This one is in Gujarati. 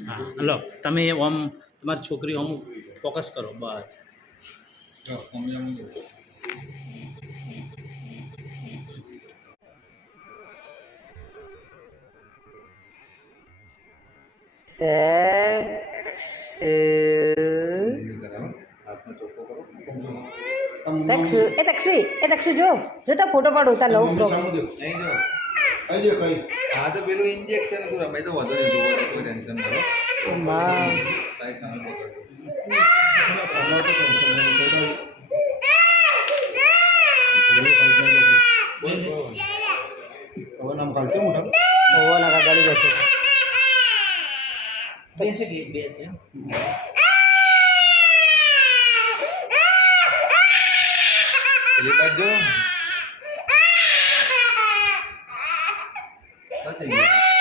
હા હલો તમે આમ તમારી છોકરી અમુક ફોકસ કરો બસ taxi જો તો ફોટો પાડું તાર લવ પ્રો હા તો પેલું ઇન્જેક્શન હતું રમે તો વધુ નહીં કોઈ ટેન્શન નહીં માં કાંઈ કામ નહીં ઓવા ના ગાડી જશે બેસે કે બેસે પેલી બાજુ પતી ગયું